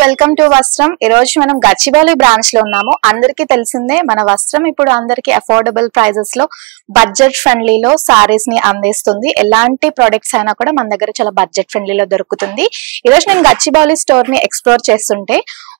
Welcome to వస్త్రం. ఈ రోజు మనం గచ్చిబౌలి బ్రాంచ్ లో ఉన్నాము. అందరికీ తెలిసిందే మన వస్త్రం ఇప్పుడు అందరికి అఫోర్డబుల్ ప్రైజెస్ లో బడ్జెట్ ఫ్రెండ్లీలో సారీస్ ని అందిస్తుంది. ఎలాంటి ప్రొడక్ట్స్ అయినా కూడా మన దగ్గర చాలా బడ్జెట్ ఫ్రెండ్లీలో దొరుకుతుంది. ఈ రోజు నేను గచ్చిబౌలి స్టోర్ ని ఎక్స్ప్లోర్ చేస్తుంటే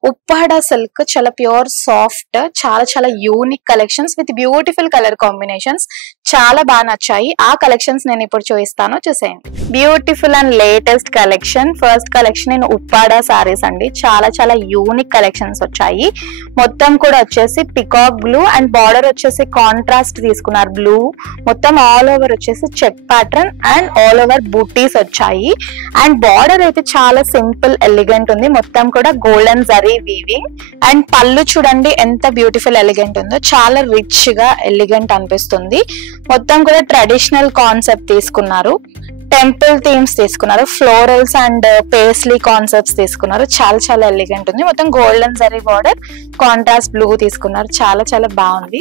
ఉప్పాడ సిల్క్ చాలా ప్యూర్ సాఫ్ట్ చాలా unique collections with beautiful colour combinations చాలా బాగా నచ్చాయి. ఆ కలెక్షన్స్ నేను ఇప్పుడు చూపిస్తాను, చూసేయండి. Beautiful and latest collection. First collection నేను ఉప్పాడ సారీస్ అండి. చాలా యూనిక్ కలెక్షన్స్ వచ్చాయి. మొత్తం కూడా వచ్చేసి పికాక్ బ్లూ అండ్ బార్డర్ వచ్చేసి కాంట్రాస్ట్ తీసుకున్నారు బ్లూ. మొత్తం ఆల్ ఓవర్ వచ్చేసి check pattern and all over బూటీస్ వచ్చాయి. అండ్ బార్డర్ అయితే చాలా సింపుల్ ఎలిగెంట్ ఉంది. మొత్తం కూడా గోల్డెన్ జరీ వీవింగ్. అండ్ పళ్ళు చూడండి ఎంత బ్యూటిఫుల్ ఎలిగెంట్ ఉందో, చాలా రిచ్ గా ఎలిగెంట్ అనిపిస్తుంది. మొత్తం కూడా ట్రెడిషనల్ కాన్సెప్ట్ తీసుకున్నారు. టెంపుల్ థీమ్స్ తీసుకున్నారు. ఫ్లోరల్స్ అండ్ పేస్లీ కాన్సెప్ట్స్ తీసుకున్నారు. చాలా ఎలిగెంట్ ఉంది. మొత్తం golden zari border contrast blue తీసుకున్నారు. చాలా బాగుంది.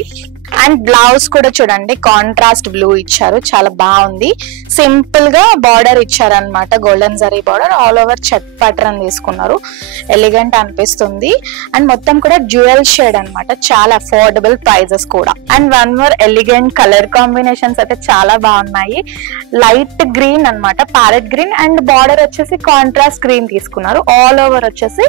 అండ్ బ్లౌజ్ కూడా చూడండి కాంట్రాస్ట్ బ్లూ ఇచ్చారు, చాలా బాగుంది. సింపుల్ గా బార్డర్ ఇచ్చారు అనమాట. Golden zari border all over check pattern తీసుకున్నారు. ఎలిగెంట్ అనిపిస్తుంది. అండ్ మొత్తం కూడా డ్యూయల్ షేడ్ అనమాట. చాలా అఫోర్డబుల్ ప్రైజెస్ కూడా. And one more elegant colour combinations అయితే చాలా బాగున్నాయి. లైట్ గ్రీన్ అన్నమాట, ప్యారెట్ గ్రీన్ అండ్ బార్డర్ వచ్చేసి కాంట్రాస్ట్ గ్రీన్ తీసుకున్నారు. ఆల్ ఓవర్ వచ్చేసి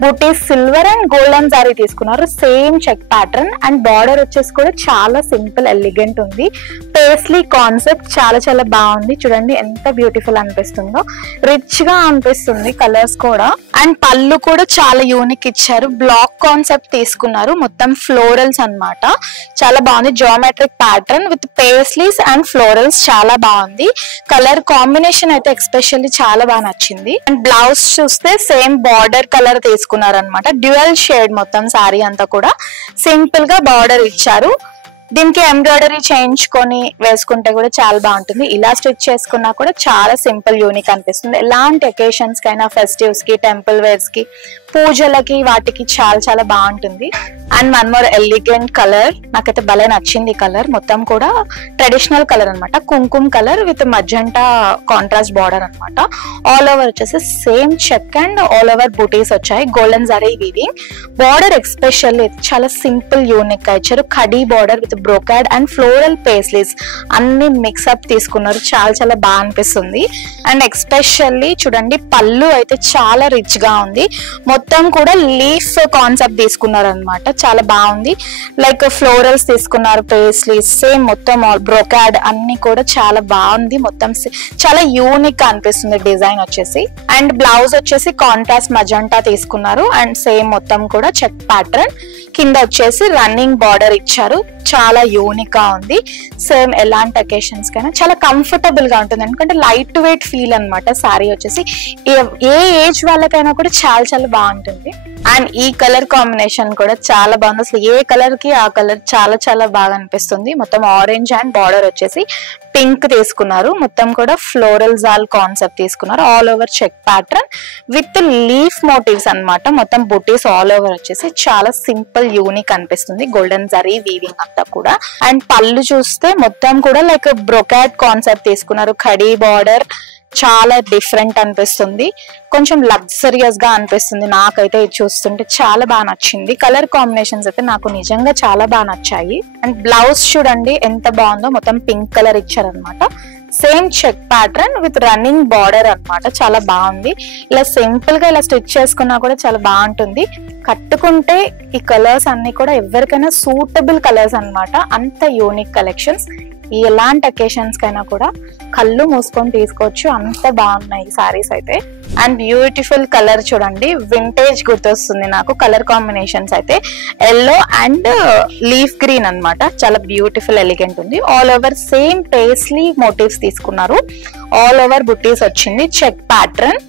butis silver and golden sari తీసుకున్నారు. Same check pattern and border వచ్చేసి కూడా చాలా సింపుల్ ఎలిగెంట్ ఉంది. పేస్లీ కాన్సెప్ట్ చాలా బాగుంది. చూడండి ఎంత బ్యూటిఫుల్ అనిపిస్తుందో, రిచ్ గా అనిపిస్తుంది కలర్స్ కూడా. అండ్ పళ్ళు కూడా చాలా యూనిక్ ఇచ్చారు. బ్లాక్ కాన్సెప్ట్ తీసుకున్నారు. మొత్తం ఫ్లోరల్స్ అన్నమాట. చాలా బాగుంది. Geometric pattern with paisleys and florals చాలా బాగుంది. కలర్ కాంబినేషన్ అయితే ఎక్స్పెషల్లీ చాలా బాగా నచ్చింది. అండ్ బ్లౌజ్ చూస్తే సేమ్ బార్డర్ కలర్ తీసుకున్నారనమాట. డ్యూయల్ షేడ్ మొత్తం సారీ అంతా కూడా సింపుల్ గా బార్డర్ ఇచ్చారు. దీనికి ఎంబ్రాయిడరీ చేయించుకొని వేసుకుంటే కూడా చాలా బాగుంటుంది. ఇలా స్టిచ్ చేసుకున్నా కూడా చాలా సింపుల్ యూనిక్ అనిపిస్తుంది. ఎలాంటి అకేషన్స్ కైనా, ఫెస్టివ్స్ కి, టెంపుల్ వేర్స్ కి, పూజలకి, వాటికి చాలా బాగుంటుంది. And one more elegant colour, నాకైతే భలే నచ్చింది ఈ కలర్. మొత్తం కూడా ట్రెడిషనల్ కలర్ అనమాట. కుంకుమ colour with magenta contrast border అనమాట. ఆల్ ఓవర్ వచ్చేసి same check and all over బూటీస్ వచ్చాయి. Golden zari weaving. Border especially చాలా సింపుల్ యూనిక్ గా ఇచ్చారు. కడీ border with brocade and floral paisleys అన్ని మిక్స్అప్ తీసుకున్నారు. చాలా బాగా అనిపిస్తుంది. అండ్ ఎక్స్పెషల్లీ చూడండి పళ్ళు అయితే చాలా రిచ్ గా ఉంది. మొత్తం కూడా లీఫ్ కాన్సెప్ట్ తీసుకున్నారు అనమాట. చాలా బాగుంది. లైక్ ఫ్లోరల్స్ తీసుకున్నారు, పేస్లీస్ సేమ్ మొత్తం బ్రోకాడ్ అన్ని కూడా చాలా బాగుంది. మొత్తం చాలా యూనిక్ గా అనిపిస్తుంది డిజైన్ వచ్చేసి. అండ్ బ్లౌజ్ వచ్చేసి కాంట్రాస్ట్ మజంటా తీసుకున్నారు. అండ్ సేమ్ మొత్తం కూడా చెక్ ప్యాటర్న్. కింద వచ్చేసి రన్నింగ్ బార్డర్ ఇచ్చారు. చాలా యూనిక్ గా ఉంది. సేమ్ ఎలాంటి అకేషన్స్ కైనా చాలా కంఫర్టబుల్ గా ఉంటుంది. ఎందుకంటే లైట్ వెయిట్ ఫీల్ అనమాట. సారీ వచ్చేసి ఏ ఏజ్ వాళ్ళకైనా కూడా చాలా బాగుంటుంది. అండ్ ఈ కలర్ కాంబినేషన్ కూడా చాలా బాగుంది. అసలు ఏ కలర్ కి ఆ కలర్ చాలా బాగా అనిపిస్తుంది. మొత్తం ఆరెంజ్ అండ్ బార్డర్ వచ్చేసి పింక్ తీసుకున్నారు. మొత్తం కూడా ఫ్లోరల్ జాల్ కాన్సెప్ట్ తీసుకున్నారు. All over check pattern with leaf motifs అన్నమాట. మొత్తం బుటీస్ ఆల్ ఓవర్ వచ్చేసి చాలా సింపుల్ యూనిక్ అనిపిస్తుంది. గోల్డెన్ జరీ వీవింగ్ అంతా కూడా. అండ్ పళ్ళు చూస్తే మొత్తం కూడా లైక్ బ్రోకాడ్ కాన్సెప్ట్ తీసుకున్నారు. కడీ బార్డర్ చాలా డిఫరెంట్ అనిపిస్తుంది. కొంచెం లగ్జరియస్ గా అనిపిస్తుంది. నాకైతే ఇది చూస్తుంటే చాలా బాగా నచ్చింది. కలర్ కాంబినేషన్స్ అయితే నాకు నిజంగా చాలా బాగా నచ్చాయి. అండ్ బ్లౌజ్ చూడండి ఎంత బాగుందో. మొత్తం పింక్ కలర్ ఇచ్చారనమాట. Same check pattern with running border అన్నమాట. చాలా బాగుంది. ఇలా సింపుల్ గా ఇలా స్టిచ్ చేసుకున్నా కూడా చాలా బాగుంటుంది. కట్టుకుంటే ఈ కలర్స్ అన్ని కూడా ఎవరికైనా సూటబుల్ కలర్స్ అన్నమాట. అంత యూనిక్ కలెక్షన్స్. ఎలాంటి అకేషన్స్ కైనా కూడా కళ్ళు మూసుకొని తీసుకోవచ్చు. అంత బాగున్నాయి ఈ సారీస్ అయితే. అండ్ బ్యూటిఫుల్ కలర్ చూడండి. వింటేజ్ గుర్తొస్తుంది నాకు. కలర్ కాంబినేషన్స్ అయితే ఎల్లో అండ్ లీఫ్ గ్రీన్ అన్నమాట. చాలా బ్యూటిఫుల్ ఎలిగెంట్ ఉంది. All over same paisley motifs తీసుకున్నారు. ఆల్ ఓవర్ బుటీస్ వచ్చింది. చెక్ ప్యాటర్న్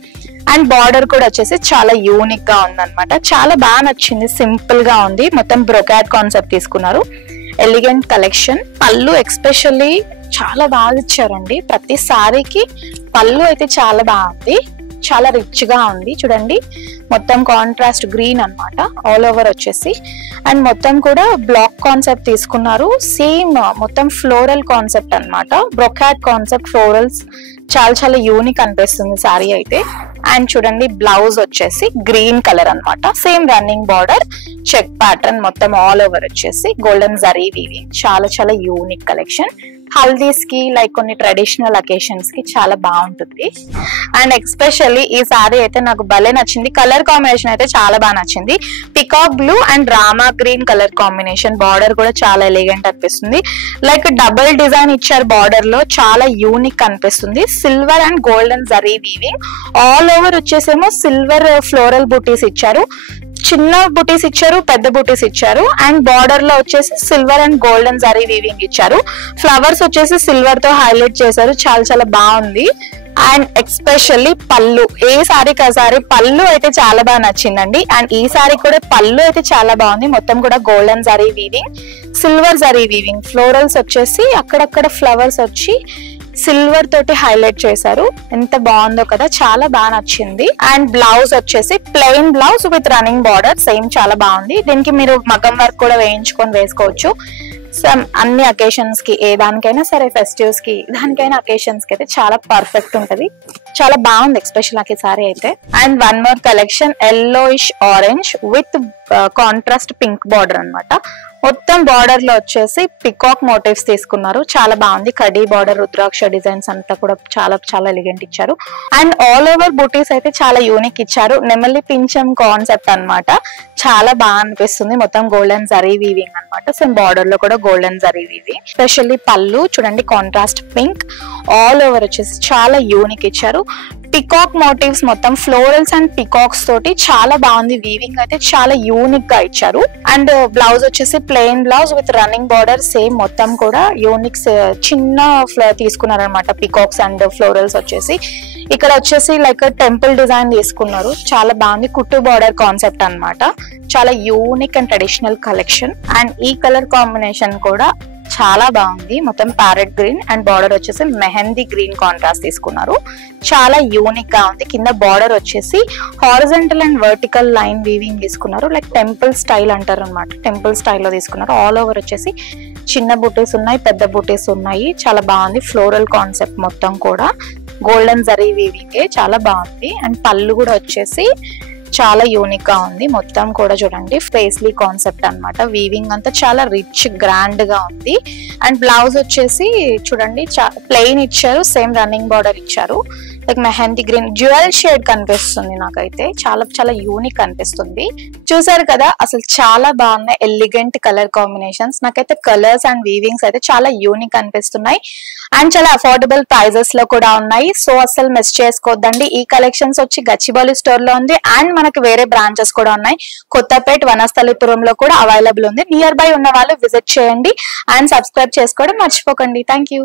అండ్ బార్డర్ కూడా వచ్చేసి చాలా యూనిక్ గా ఉంది అనమాట. చాలా బాగా నచ్చింది. సింపుల్ గా ఉంది. మొత్తం బ్రోకాడ్ కాన్సెప్ట్ తీసుకున్నారు. Elegant collection. పళ్ళు ఎక్స్పెషల్లీ చాలా బాగా ఇచ్చారండి. ప్రతి సారీకి పళ్ళు అయితే చాలా బాగుంది. చాలా రిచ్ గా ఉంది. చూడండి మొత్తం కాంట్రాస్ట్ గ్రీన్ అన్నమాట. ఆల్ ఓవర్ వచ్చేసి. అండ్ మొత్తం కూడా బ్లాక్ కాన్సెప్ట్ తీసుకున్నారు. సేమ్ మొత్తం ఫ్లోరల్ కాన్సెప్ట్ అన్నమాట. బ్రోకాడ్ కాన్సెప్ట్ ఫ్లోరల్స్ చాలా చాలా యూనిక్ అనిపిస్తుంది సారీ అయితే. అండ్ చూడండి బ్లౌజ్ వచ్చేసి గ్రీన్ కలర్ అన్నమాట, same running border, check pattern మొత్తం ఆల్ ఓవర్ వచ్చేసి గోల్డెన్ జరీ వీవింగ్. చాలా చాలా యూనిక్ కలెక్షన్. హల్దీస్ కి లైక్ కొన్ని ట్రెడిషనల్ అకేషన్స్ కి చాలా బాగుంటుంది. అండ్ ఎక్స్పెషల్లీ ఈ సారీ అయితే నాకు భలే నచ్చింది. కలర్ కాంబినేషన్ అయితే చాలా బాగా నచ్చింది. Peacock blue and Rama green colour combination. Border కూడా చాలా ఎలిగెంట్ అనిపిస్తుంది. లైక్ డబుల్ డిజైన్ ఇచ్చారు బార్డర్ లో, చాలా యూనిక్ అనిపిస్తుంది. Silver and golden zari weaving. All over వచ్చేసేమో సిల్వర్ ఫ్లోరల్ బూటీస్ ఇచ్చారు. చిన్న బూటీస్ ఇచ్చారు, పెద్ద బూటీస్ ఇచ్చారు. అండ్ బార్డర్ లో వచ్చేసి silver and golden zari weaving ఇచ్చారు. ఫ్లవర్స్ వచ్చేసి సిల్వర్ తో హైలైట్ చేశారు. చాలా చాలా బాగుంది. అండ్ ఎక్స్పెషల్లీ పళ్ళు, ఏ సారీకి ఆ సారీ పళ్ళు అయితే చాలా బాగా నచ్చిందండి. అండ్ ఈ సారీ కూడా పళ్ళు అయితే చాలా బాగుంది. మొత్తం కూడా golden zari weaving, silver zari weaving. Florals వచ్చేసి అక్కడక్కడ ఫ్లవర్స్ వచ్చి సిల్వర్ తోటి హైలైట్ చేశారు. ఎంత బాగుందో కదా, చాలా బాగా నచ్చింది. అండ్ బ్లౌజ్ వచ్చేసి plain blouse with running border, same చాలా బాగుంది. దీనికి మీరు మగ్గం వర్క్ కూడా వేయించుకొని వేసుకోవచ్చు. అన్ని అకేషన్స్ కి, ఏ దానికైనా సరే, ఫెస్టివ్స్ కి, దానికైనా అకేషన్స్ కి అయితే చాలా పర్ఫెక్ట్ ఉంటది. చాలా బాగుంది ఎక్స్పెషల్ నాకు ఈ సారీ అయితే. And one more collection, yellowish orange with contrast pink border అన్నమాట. మొత్తం బార్డర్ లో వచ్చేసి పికాక్ మోటివ్స్ తీసుకున్నారు. చాలా బాగుంది. కడీ బార్డర్, రుద్రాక్ష డిజైన్స్ అంతా కూడా చాలా చాలా ఎలిగెంట్ ఇచ్చారు. అండ్ ఆల్ ఓవర్ బూటీస్ అయితే చాలా యూనిక్ ఇచ్చారు. నెమలి పింఛం కాన్సెప్ట్ అన్నమాట. చాలా బాగా అనిపిస్తుంది. మొత్తం గోల్డెన్ జరీ వీవింగ్ అన్నమాట. సేమ్ బార్డర్ లో కూడా గోల్డెన్ జరీ వీవింగ్. స్పెషల్లీ పళ్ళు చూడండి, కాంట్రాస్ట్ పింక్. ఆల్ ఓవర్ వచ్చేసి చాలా యూనిక్ ఇచ్చారు. పికాక్ మోటివ్స్ మొత్తం ఫ్లోరల్స్ అండ్ పికాక్స్ తోటి చాలా బాగుంది. వీవింగ్ అయితే చాలా యూనిక్ గా ఇచ్చారు. అండ్ బ్లౌజ్ వచ్చేసి plain blouse with running border, same మొత్తం కూడా యూనిక్ చిన్న తీసుకున్నారనమాట. పికాక్స్ అండ్ ఫ్లోరల్స్ వచ్చేసి ఇక్కడ వచ్చేసి లైక్ టెంపుల్ డిజైన్ తీసుకున్నారు. చాలా బాగుంది. కుట్టు బార్డర్ కాన్సెప్ట్ అన్నమాట. చాలా unique and traditional collection. And ఈ కలర్ కాంబినేషన్ కూడా చాలా బాగుంది. మొత్తం ప్యారెట్ గ్రీన్ అండ్ బార్డర్ వచ్చేసి మెహందీ గ్రీన్ కాంట్రాస్ట్ తీసుకున్నారు. చాలా యూనిక్ గా ఉంది. కింద బార్డర్ వచ్చేసి horizontal and vertical line weaving తీసుకున్నారు. లైక్ టెంపుల్ స్టైల్ అంటారు అనమాట. టెంపుల్ స్టైల్లో తీసుకున్నారు. ఆల్ ఓవర్ వచ్చేసి చిన్న బూటీస్ ఉన్నాయి, పెద్ద బూటీస్ ఉన్నాయి. చాలా బాగుంది. ఫ్లోరల్ కాన్సెప్ట్ మొత్తం కూడా గోల్డెన్ జరీ వీవింగ్, చాలా బాగుంది. అండ్ పళ్ళు కూడా వచ్చేసి చాలా యూనిక్ గా ఉంది. మొత్తం కూడా చూడండి ఫేస్లీ కాన్సెప్ట్ అన్నమాట. వీవింగ్ అంతా చాలా రిచ్ గ్రాండ్ గా ఉంది. అండ్ బ్లౌజ్ వచ్చేసి చూడండి ప్లెయిన్ ఇచ్చారు. సేమ్ రన్నింగ్ బార్డర్ ఇచ్చారు. Like mehndi green dual shade కనిపిస్తుంది నాకైతే. చాలా చాలా యూనిక్ అనిపిస్తుంది. చూసారు కదా, అసలు చాలా బాగున్నాయి ఎలిగెంట్ కలర్ కాంబినేషన్స్. నాకైతే కలర్స్ అండ్ వీవింగ్స్ అయితే చాలా యూనిక్ అనిపిస్తున్నాయి. అండ్ చాలా అఫోర్డబుల్ ప్రైజెస్ లో కూడా ఉన్నాయి. సో అసలు మిస్ చేసుకోవద్దండి. ఈ కలెక్షన్స్ వచ్చి గచ్చిబౌలి స్టోర్ లో ఉంది. అండ్ మనకి వేరే బ్రాంచెస్ కూడా ఉన్నాయి. కొత్తపేట్, వనస్థలిపురంలో కూడా అవైలబుల్ ఉంది. నియర్ బై ఉన్న వాళ్ళు విజిట్ చేయండి అండ్ సబ్స్క్రైబ్ చేసుకోవడం మర్చిపోకండి. Thank you.